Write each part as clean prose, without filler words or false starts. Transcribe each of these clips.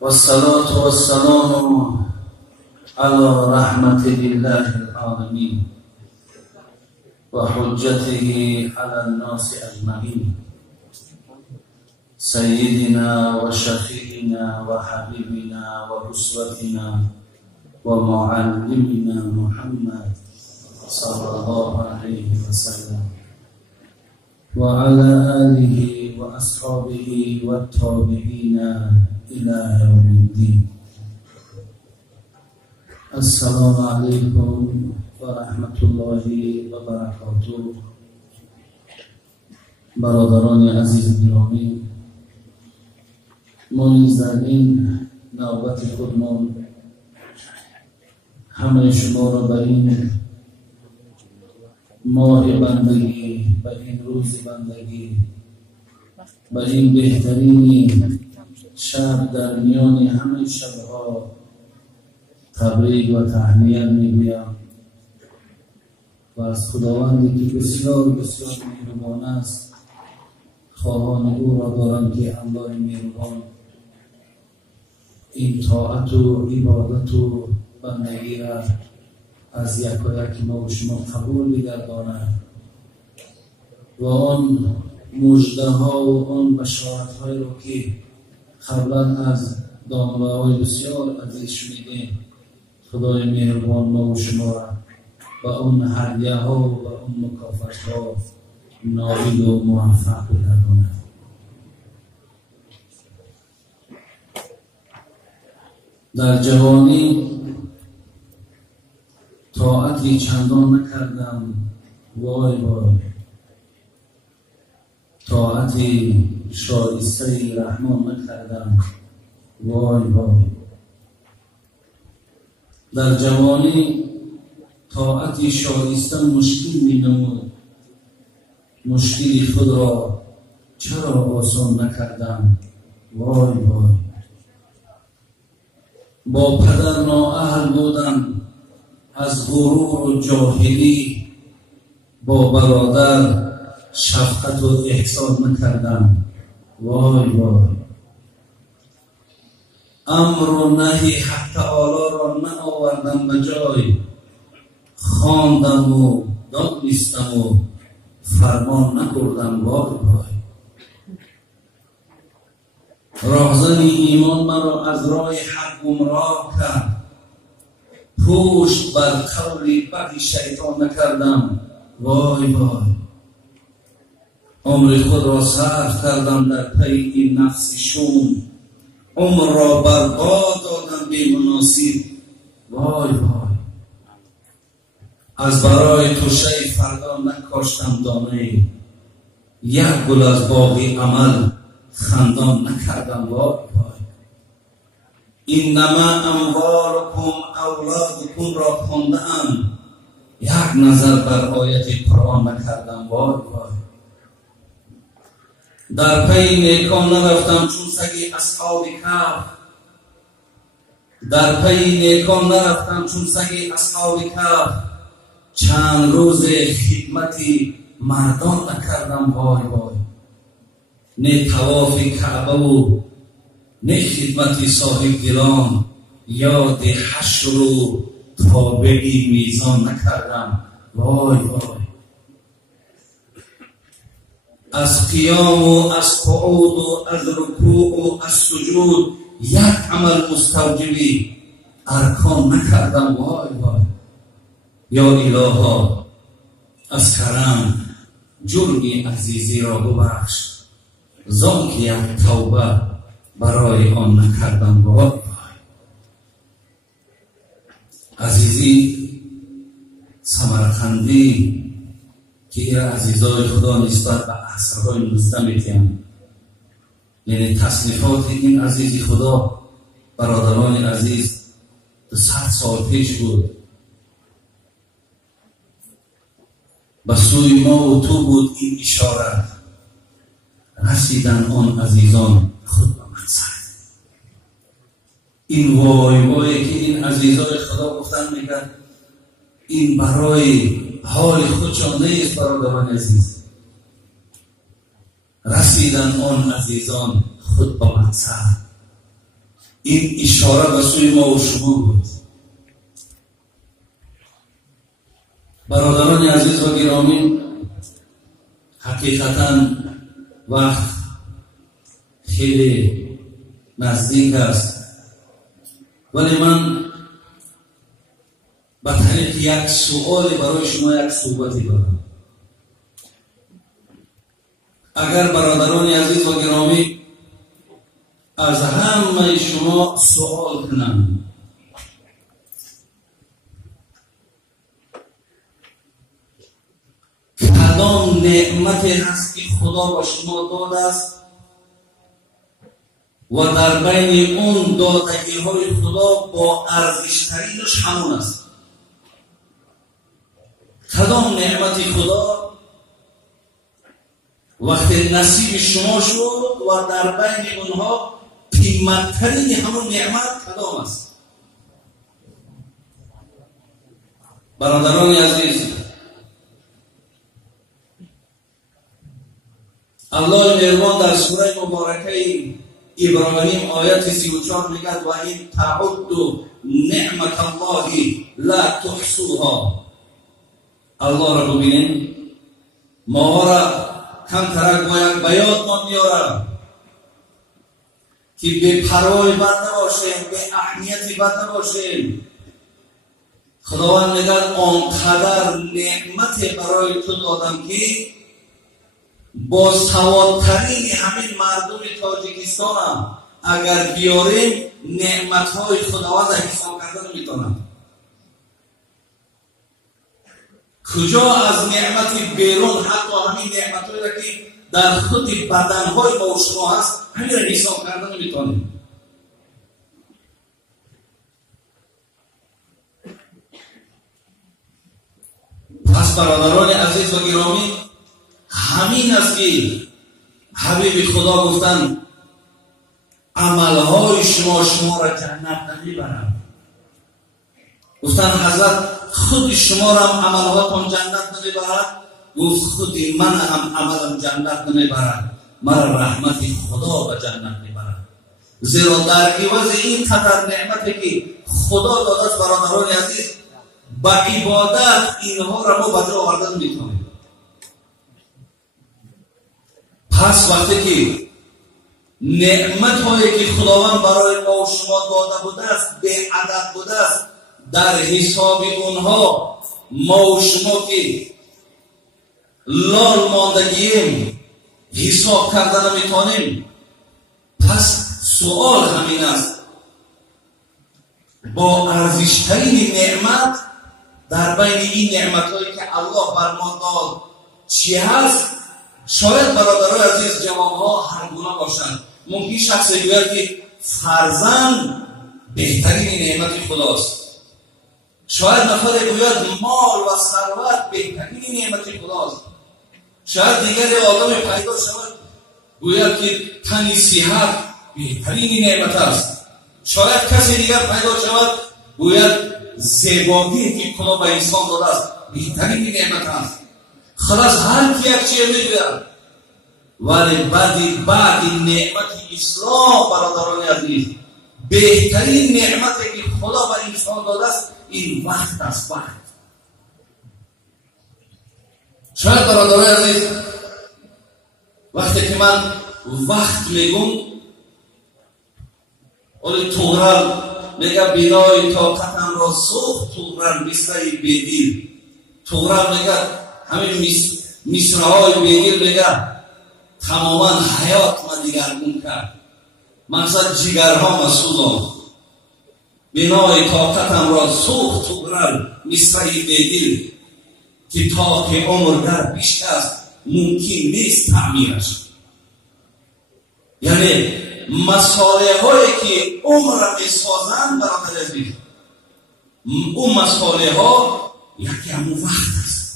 والصلاة والسلام على رحمة الله العالمين وحجته على الناس أجمعين سيدنا وشفيعنا وحبيبنا وأسوتنا ومعلمنا محمد صلى الله عليه وسلم وعلى آله وأصحابه والتابعين إلى يوم الدين. السلام عليكم ورحمة الله وبركاته. برادران عزیز گرامی، ما نیز در این نوبت خودمان همه شما را به این ماه بندگی، به این روز بندگی، به این بهترین شب در میان همه شبها تبریک و تهنیت میگویم و از خداوندی که بسیار بسیار مهربان است خواهان او را دارم که الله مهربان این طاعت و عبادت و بندگی را از یک و یک ما و شما قبول بگرداند و آن مژده ها و آن بشارت های را که قبلا از دامغه های بسیار عزیز شنیدیم، خدای مهربان ما و شما را و اون هدیه ها و اون مکافات ها نایل و موفق بگرداند. در جوانی طاعتی چندان نکردم، وای وای، طاعتی شایسته رحمان نکردم، وای وای. در جوانی طاعتی شایسته مشکل می نمود، مشکلی خود را چرا آسان نکردم، وای وای. با پدر نااهل بودم، از غرور و جاهلی با برادر شفقت و احسان نکردم، وای وای. امر و نهی حق تعالی را نآوردم به جای، خواندم و دانستم و فرمان نبردم، وای وای. راهزن ایمان مرا از راه حق گمراه کرد، پشت بر قول بد شیطان نکردم، وای وای. عمر خود را صرف کردم در پی این نفس شوم، عمر را برباد دادم بی مناسب، وای وای. از برای توشه فردا نکاشتم دانه، یک گل از باغی عمل خندان نکردم، وای وای. اینما اموالکم اولادکم را خواندم، یک نظر بر آیت قرآن نکردم، وای وای. در پی نیکان نرفتم چون سگ اصحاب کهف، در پی نیکان نرفتم چون سگ اصحاب کهف. چند روز خدمتی مردان نکردم، وای وای. نه طواف کعبه و نه خدمت صاحب دلان، یاد حشر و تابعی میزان نکردم، وای وای. از قیام و از قعود و از رکوع و از سجود یک عمل مستوجبی ارکان نکردم، وای وای. یا الها از کرم جرمی عزیزی را ببخش، زان که یک توبه برای آن نکردم، وای وای. عزیزی سمرقندی که عزیزای خدا نسبت به عصرهای مستمتیم، یعنی تصنیفات این عزیزی خدا برادران عزیز 200 سال پیش بود، به سوی ما و تو بود این اشارت، رسیدن آن عزیزان خود به مقصد. این وای وای که این عزیزای خدا گفتن میگن این برای حال خودشان نیست برادران عزیز، رسیدن آن عزیزان خود به مقصد. این اشاره به سوی ما و شما بود. برادران عزیز و گرامی، حقیقتاً وقت خیلی نزدیک است، ولی من به طریق یک سؤال برای شما یک صحبتی دارم. اگر برادران عزیز و گرامی از همه شما سؤال کنم، کدام نعمتی هست که خدا با شما داده است و در بین اون دادگی های خدا با ارزشترینش همون است؟ کدام نعمت خدا وقتی نصیب شما شد و در بین اونها قیمتترین همون نعمت کدام است؟ برادران عزیز، الله مهربان در سوره مبارکه ابراهیم آیت 34 میگه و این تعدوا نعمت الله لا تحصوها. الله را ببینید، ما را کم ترک باید به یاد ما میارم که به پرای بد نباشیم، به اهمیتی بد نباشیم. خداوند میگه آنقدر نعمت برای تو دادم که با سوادترین همین مردم تاجیکستان اگر بیاریم نعمتهای خداوند حساب کردن میتونم. کجا از نعمت بیرون، حتی همین نعمتهایی را که در خود بدنهای ما و شما هست، همین را حساب کردن نمیتونیم. پس برادران عزیز و گرامی، همین است که حبیب خدا گفتن عملهای شما را جنت نمیبرند. گفتن حضرت خود شما را هم عملهاتون جنت نمیبرد، گفت خود من هم عملم جنت نمیبرد، مرا رحمت خدا به جنت میبرد. زیرا در عوض این قدر نعمتی که خدا داده است برادران عزیز، با عبادت اینها را ما به جا آوردن میتونیم. پس وقتی که نعمت هایی که خداوند برای ما و شما داده بوده است به عدد بوده است، در حساب اونها ما و شما که لال ماندگیم حساب کردن میتونیم. پس سوال همین است، با ارزشترین نعمت در بین این نعمت هایی که الله بر ما داد چی هست؟ شاید برادران عزیز جوابها هر گونه باشند. ممکن شخص بگوید که فرزند بهترین نعمت خداست. شاید نفر بگوید مال و ثروت بهترین نعمت خداست. شاید دیگر آدم پیدا شود گوید که تن صحت بهترین نعمت است. شاید کسی دیگر پیدا شود گوید زیبایی که خدا به انسان داده است بهترین نعمت است. خلاص هر کی یک چیز میگوید، ولی بعد نعمت اسلام برادران عزیز، بهترین نعمتی که خدا به انسان داده است این وقت است. وقت. شاید برادران عزیز وقتی که من وقت میگم، ولی تورل میگه بینای طاقتم را سوخت تورل مصرعی بیدیر. تورل میگه همین مصرعای بیدیر میگه تماما حیات ما دیگرگون کرد. مقصد جگرها مسئولان بینای طاقتم را سوخت تورل مصرعی بیدیر که تا که عمرگر بیشت است ممکن نیست تعمیرش. یعنی مسائل هایی که عمر را میسازند برادر عزیز، اون مسائل ها یکی همون وقت است.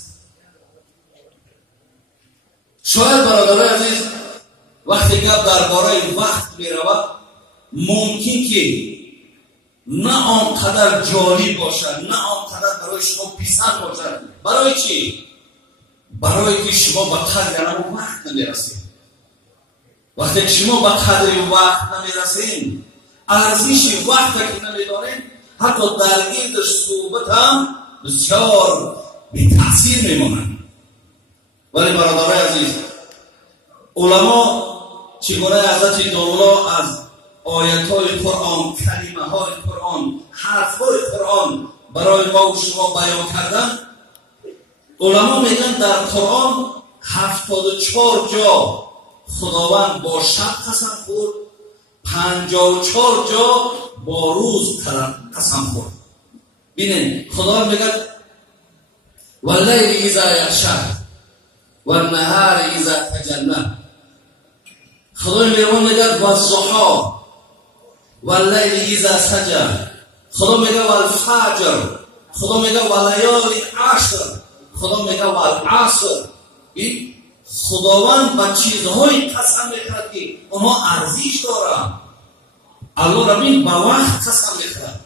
شاید برادر عزیز وقتی گپ درباره وقت میرود ممکن که نه آنقدر جالب باشد، نه آنقدر برای شما پسند باشد. برای چی؟ برای که شما به قدر همون وقت نمیرسید. وقتی شما به قدر وقت نمیرسید، ارزش وقت که نمیدانیم حتی در این صحبت هم بسیار بی تأثیر میمونند. ولی برادرای عزیز، علما چگونه حضرت دولا از آیت‌های قرآن، کلمه‌های قرآن، حرف‌های قرآن برای ما و شما بیان کردن. علما میگن در قرآن 74 جا خداوند با شب قسم خورد، 54 جا با روز قسم خورد. ببینید خداوند میگه واللیل اذا یغشی والنهار اذا تجلی. خداوند میگه والضحی واللیل اذا سجی. خدا میگه والفجر. خدا میگه والیال عشر. خدا میگه والعصر. این خداوند با چیزهای قسم میخورد که اونها ارزش دارن. الله ربین با وقت قسم میخورد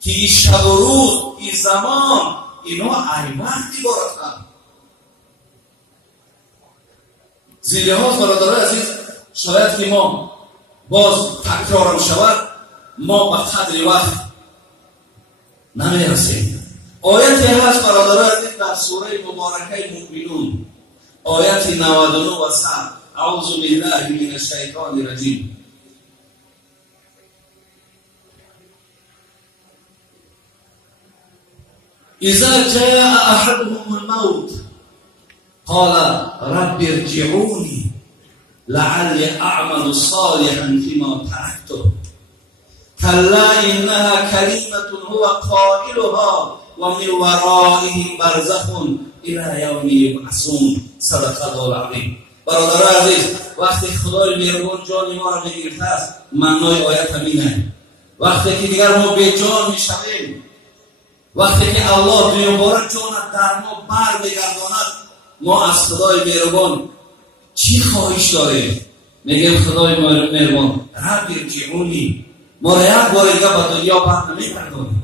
که این شب و روز، این زمان، اینا ای وقتی بارتن. زیده ها برادرای عزیز، شاید که ما باز تکرارم شود، ما به قدر وقت نمیرسیم. آیتی هست برادرای عزیز در سوره مبارکه مومنون، آیت 99 و 100. اعوذ بالله من الشیطان الرجیم. اذا جاء احدهم الموت قال رب ارجعوني لعلی اعمل صالحا فيما تركت كلا انها كلمة هو قائلها ومن ورائهم برزخ الى یوم یبعثون. صدق الله العظیم. برادران عزیز، وقتی خدای مهربان جان ما را میگیرد است، معنای آیت همینه. وقتی که دیگر ما به جان میشویم، وقتی که الله دوباره جان در ما بر میگرداند، ما از خدای مهربان چی خواهش داریم؟ میگیم خدای مهربان رب ارجعونی، ما را یک بار دیگه به دنیا بر نمیگردانی.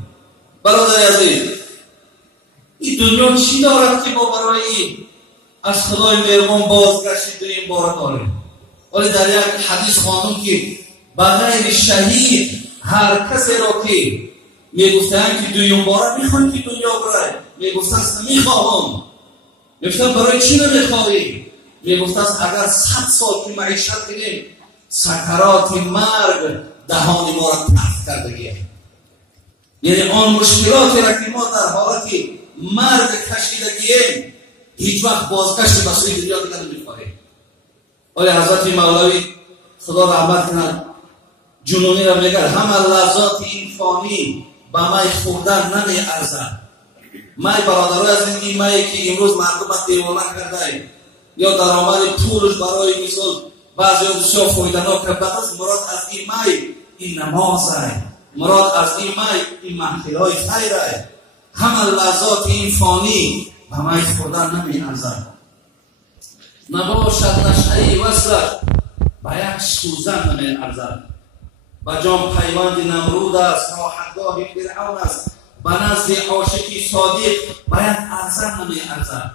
برادر عزیز، این دنیا چی دارد که ما برای این از خدای مهربان بازگشت این بار داریم؟ ولی در یک حدیث خواندم که بغیر شهید هر کسی را که میگفتن که دویم بار میخوان که دنیا برای، میگفتن نمیخواهم. میگفتن برای چی نمیخواهی؟ میگفتن اگر 100 سال که معیشت کنیم، سکرات مرگ دهان ما را تفت کردگیه. یعنی آن مشکلاتی را که ما در حالت مرگ کشیدگیم، هیچ وقت بازگشت به سوی دنیا دیگر نمیخواهیم. ولی حضرت مولوی خدا رحمت کند جنونی را میگه همه لذات این فانی به می خوردن نمی ارزد. می برادرای از این می که امروز مردم دیوانه کرده یا درآمد پولش برای مثال بعضی بسیار فایده‌ناک است، مراد از این می این نماز است، مراد از این می این محفل‌های خیر است. همه لذات این فانی به می خوردن نمی ارزد. نباشد نشأه وصلش به یک سوزن نمی ارزد. به جان پیوند نمرود است، راحتگاه فرعون است، به نزد عاشقی صادق به یک ارزن نمی ارزد.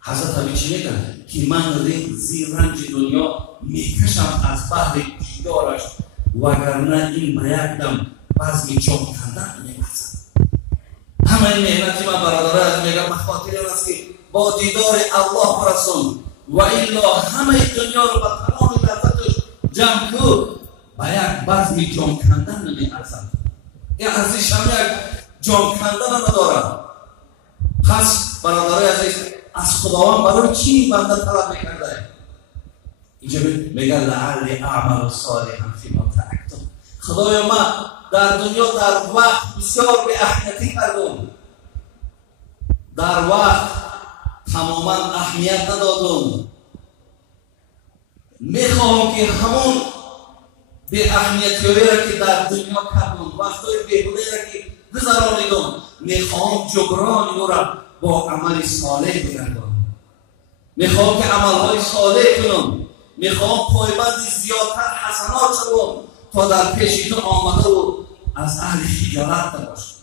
حضرت علی چی میگه؟ که من زیر رنج دنیا میکشم از بحر دیدارش، وگرنه این به یک دم بزم جان کندن نمی‌ارزد. همه این محنتی من برادران میگم به خاطر این است که با دیدار الله برسون، و الا همه دنیا رو به تمام لذتش جمع کرد به یک بزم جان کندن نمی‌ارزد. این ارزش هم یک جان کندن ندارد. پس برادران عزیز، از خداوند برای چی بنده طلب میکرده؟ اینجا میگه لعلی اعمل صالحا فیما ترکت. خدایا من در دنیا در وقت بسیار به اهمیتی کردم، در وقت تماما اهمیت ندادم. میخوام که همون به اهمیتی را که در دنیا کردم، وقتای بیهوده را که گذرانیدم، میخوام جبران او را با عمل صالح بگردم. میخوام که عملهای صالح کنم، میخوام پایبند زیادتر حسنات شوم تا در پیش تو آمده و از اهل خجالت نباشم.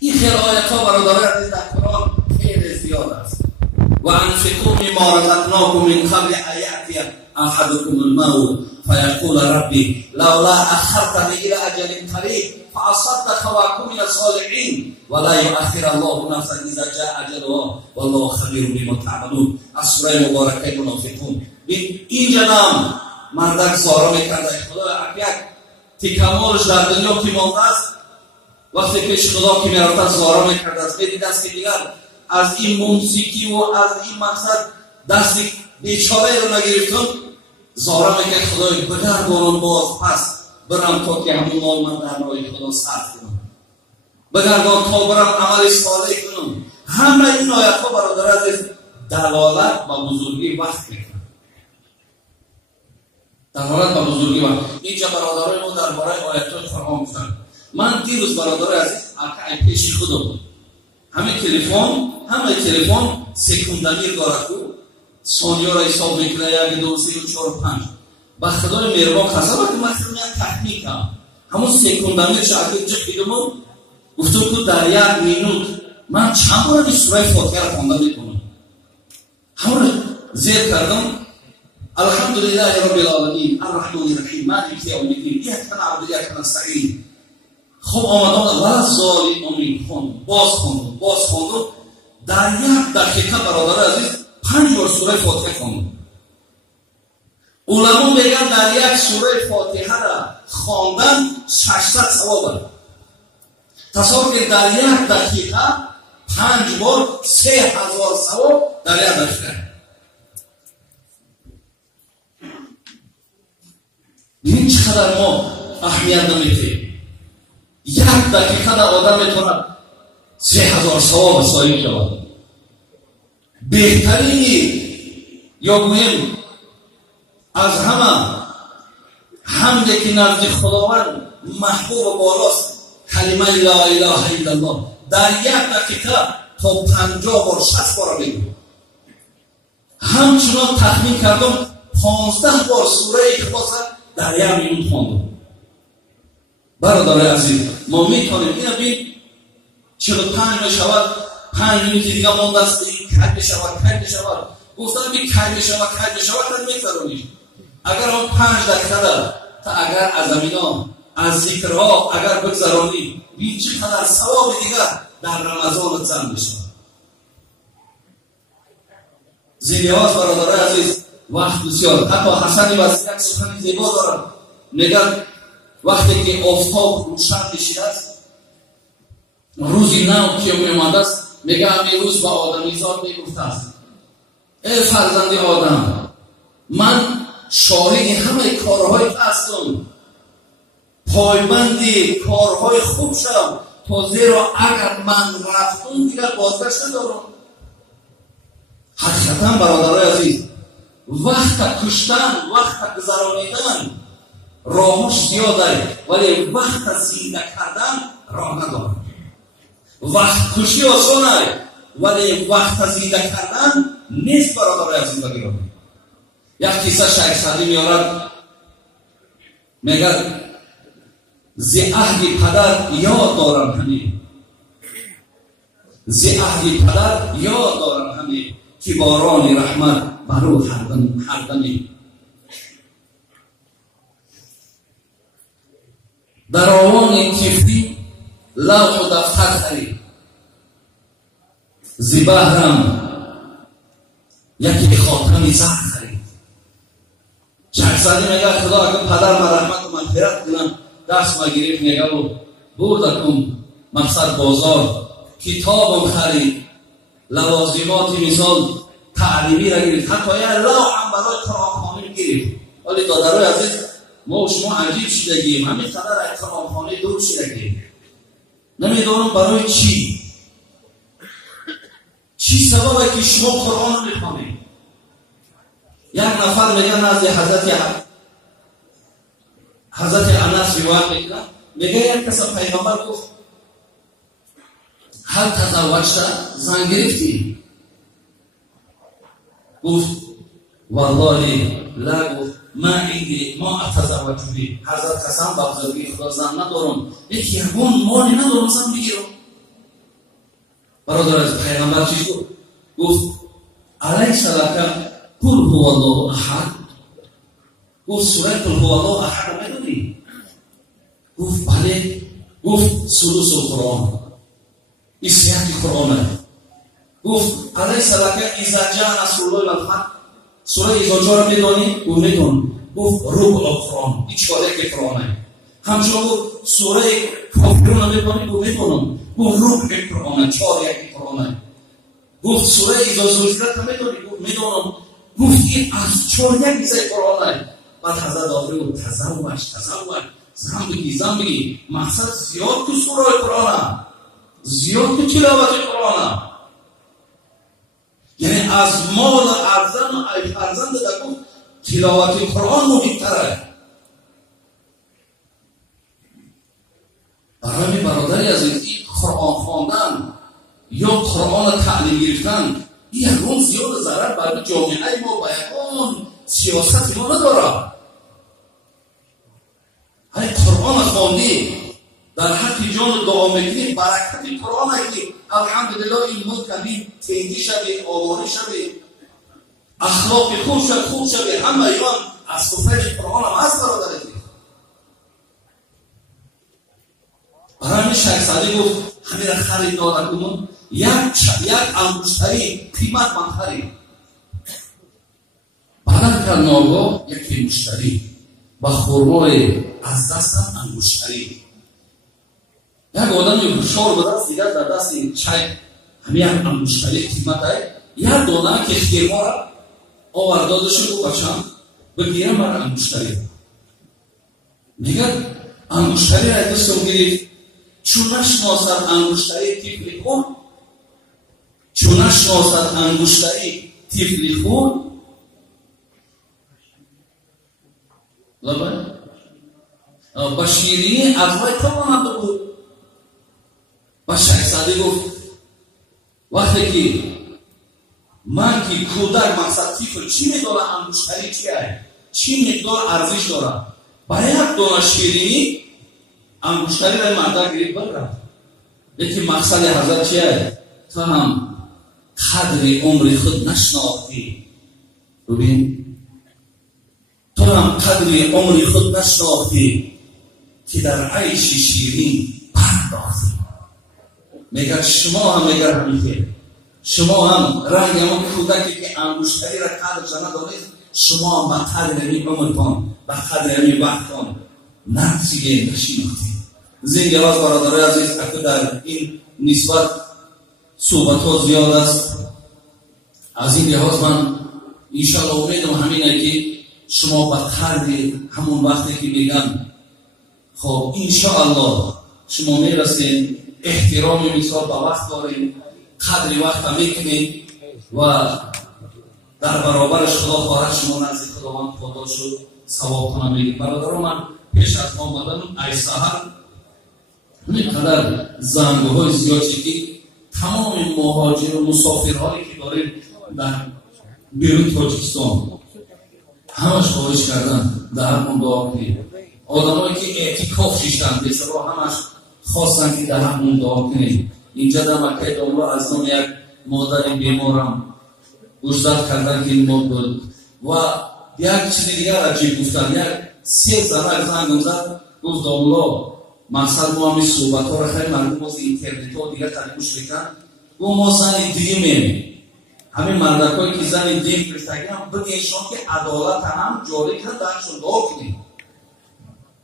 این خیلی آیت ها برادران در قرآن خیلی زیاد است. و انفقوا مما رزقناکم من قبل ان یأتی احدكم الموت فيقول ربي لولا اخرتني الى اجل قريب فاصدق واكون من الصالحين ولا يؤخر الله نفسا اذا جاء اجلها والله خبير بما تعملون. از سوره مبارکه منافقون. این جنام مردک زارا میکرده خدا یک تکاملش در دنیا که مانده است، وقتی پیش خدا که میرفته زارا میکرده است، میدید است که دیگر از این موسیقی و از این مقصد دست بیچاره رو نگرفتم، زارا میکرد خدای بگردانم باز پس برم تا که همون مال من در راه خدا صرف کنم، بگردان تا برم عمل صالح کنم. همه این آیت ها برادر عزیز دلالت و بزرگی وقت میکنه، دلالت و بزرگی وقت. اینجا برادرای ما درباره آیت های قرآن گفتن. من دیروز برادر عزیز اکا پیش خودم بود، همه تلفن سکوندمیر داره کو ثانیه را حساب میکنه، 1 2 3 4 5. با خدای مهربان قسم که من تکنیکم همون سکوندمیرش اگه چه دیدم گفتم که در 1 مینوت من چند بار این سوره فاتحه را خوانده میکنم، همون ذکر کردم. الحمدلله رب العالمین الرحمن الرحیم مالک یوم الدین ایاک نعبد و ایاک نستعین. خب آمدم ولا ظالمین باز خوندم. در 1 دقیقه برادر عزیز 5 بار سوره فاتحه خوندم. علما میگن در 1 سوره فاتحه را خواندن 600 ثواب. تصور کنید در 1 دقیقه 5 بار 3000 ثواب در 1 دقیقه. این چقدر ما اهمیت نمیدیم. 1 دقیقه در آدم میتونه 3000 ثواب سایه شود. بهترین یا مهم از همه حمدی که نزد خداوند محبوب و بالاست کلمه لا اله الا الله. در 1 دقیقه تا 50 بار 60 بار بگو. همچنان تخمین کردم 15 بار سوره اخلاص در 1 مینوت خواندم. برادر عزیز ما میتونیم اینو ببین 45 میشود، 5 مینوت دیگه مونده است، کج شود. گفتم که کج شود تا میگذرونیش. اگر هم 5 دقیقه تا اگر از امینا از ذکرها اگر بگذرانی بین چقدر ثواب دیگر در رمضان زن بشه. زیریاز برادر عزیز وقت بسیار. حتی حسن بصری یک سخن زیبا دارد، میگن وقتی که آفتاب روشن میشید است، روزی نو که میامده است، میگه همین روز با آدمیزاد میگفته است ای فرزند آدم من شاهد همه کارهای هستم، پایبند کارهای خوب شدم تا زیرا اگر من رفتم دیگر بازگشت ندارم. حقیقتا برادرای عزیز وقت کشتن، وقت گذرانیدن راهش زیاده، ولی وقت زنده کردن راه نداره. وقت کشی آسانه ولی وقت زنده کردن نیست برادرای عزیز بگیرم. یک کیسه شیخ سعدی میارد، میگه ز عهد پدر یاد دارم همین، ز عهد پدر یاد دارم همین که باران رحمت برو هر دمی. در آوان کفتی لوح و دفتر خرید، ز بحرم یکی خاتم زهر خرید. شیخ سعدی میگه خدا اگر پدر من رحمت و مغفرت کنم دست ما گرفت، میگه و بردکم مقصد بازار کتابم خرید، لوازمات مثال تعلیمی را گرفت، حتی یه لوح هم برای قرآنخوانی گرفت. ولی دادرای عزیز ما و شما عجیب شدگیم، همین قدر از قرآنخوانی دور شدگیم، نمیدونم برای چی سببه که شما قرآن رو میخوانید. یک نفر میگه نزد حضرت انس روایت میکنه، میگه یک کس پیغمبر گفت هل تزوجت، زن گرفتی؟ گفت والله لا، گفت ما اتزوج بی، حضرت قسم با بزرگی خدا زن ندارم، یک یگون مالی ندارم زن بگیرم. برادر از پیغمبر چیز گفت؟ گفت الیس لک قل هو الله احد، گفت سوره قل هو الله احد میدونی؟ گفت بله. گفت سلوس القرآن، این سیاق قرآنه. گفت الیس لک اذا جاء نصر الله والفتح، سوره اذا جاء را میدونی؟ گفت میدونم. گفت ربع القرآن، این چهارک قرآنه. همچنان گفت سوره کافرون میدونی؟ گفت میدونم. گفت ربع قرآنه، چهارک قرآنه. گفت سوره اذا زلزلت میدونی؟ گفت میدونم. گفت این از چهارک حصه قرآنه. بعد حضرت آخری گفت تزوج زنبگی مقصد زیاد تو سوره قرآنه، زیاد تو تلاوت قرآنه. یعنی از مال ارزند در گفت تلاوت قرآن مهمتره. برای برادری از این قرآن خواندن یا قرآن تعلیم گرفتن این یکون زیاد ضرر برای جامعه ما و یکون سیاست ما نداره. های قرآن خواندی در حق جان دعا میکنی، برکت قرآن هستی. الحمدلله این ملک همین تنگی شوی، آواری شوی، اخلاق خوب شوی، همه ایران از توفیق قرآن هم هست برادر. برای همین شیخ سعدی گفت همین را خریدار نکنون، یک انگشتری قیمت من خرید. بعد که ناگاه یکی مشتری با خورمای از دستم انگشتری، یک آدم شور به دست دیگر در دست چای، همین انگشتری قیمت های یک دانه که خیمه را آورداده شد و بچم بگیرم مرا انگشتری. میگه انگشتری را دستم گرفت، چون نشناسد انگشتری طفل خون، چون نشناسد انگشتری طفل خون، با شیرینی از وای تواننده بود. و شیخ سعدی گفت وقتی که من که کودک مقصد طفل چی میداره انگشتری چیه، چی مقدار ارزش داره، برای یک دانه شیرینی انگشتری را مرده گریب برد. لیکن مقصد حضرت چیه؟ تو هم قدر عمر خود نشناختی. ببین تو هم قدر عمر خود نشناختی که در عیش شیرین پرداختی. میگه شما هم میگه همین، شما هم رنگ همون کودکی که انگشتری را قدرش ندارید، شما هم به قدر همین عمرتان، به قدر همین وقتان نفسی نشناختی. زین لحاظ برادرای عزیز که در این نسبت صحبت ها زیاد است، از این لحاظ من انشاءالله امیدم همینه که شما به قدر همون وقتی که میگن خب انشاءالله شما میرسین، احترام مثال به وقت دارین، قدر وقت میکنین و در برابرش خدا خواهد شما نزد خداوند خدا شد ثواب کنم میگید. برادران من پیش از ما آمدن ای سحر اینقدر زنگوهای زیاد که تمام مهاجر و مسافرهایی که داریم در بیرون تاجیکستان همش خواهش کردن در همون دعا کنید. آدمایی که اعتکاف شیشتن بسرا همش خواستن که در همون دعا کنید. اینجا در مکه دامرا از نام یک مادر بیمارم گشتر کردن که این مرد بود و یک چیز دیگر عجیب گفتن. یک 3 زنگ زد گفت دامرا مقصد ما همی صحبت ها را خیلی مردم از اینترنت ها دیگر تنگوش بکن و ما زن دیمیم، همین مردک هایی که زن دیم فرستگی هم بگیشان که عدالت هم جاری کرد درشون دعا کنیم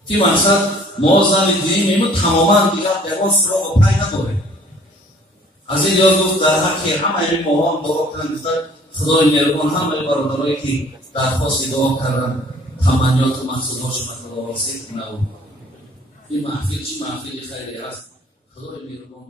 که مقصد ما زن دیمیم و تماما دیگر دیوان سراغ و پای نداره. از این یاد گفت در حقی همه این ماهان دعا کردن، گفتن خدای مهربان همه برادرایی که درخواست دعا کردن تمنیات و مقصودهاشون خدا واسه کنه. این محفل چی محفل خیلی هست. خدای مهربان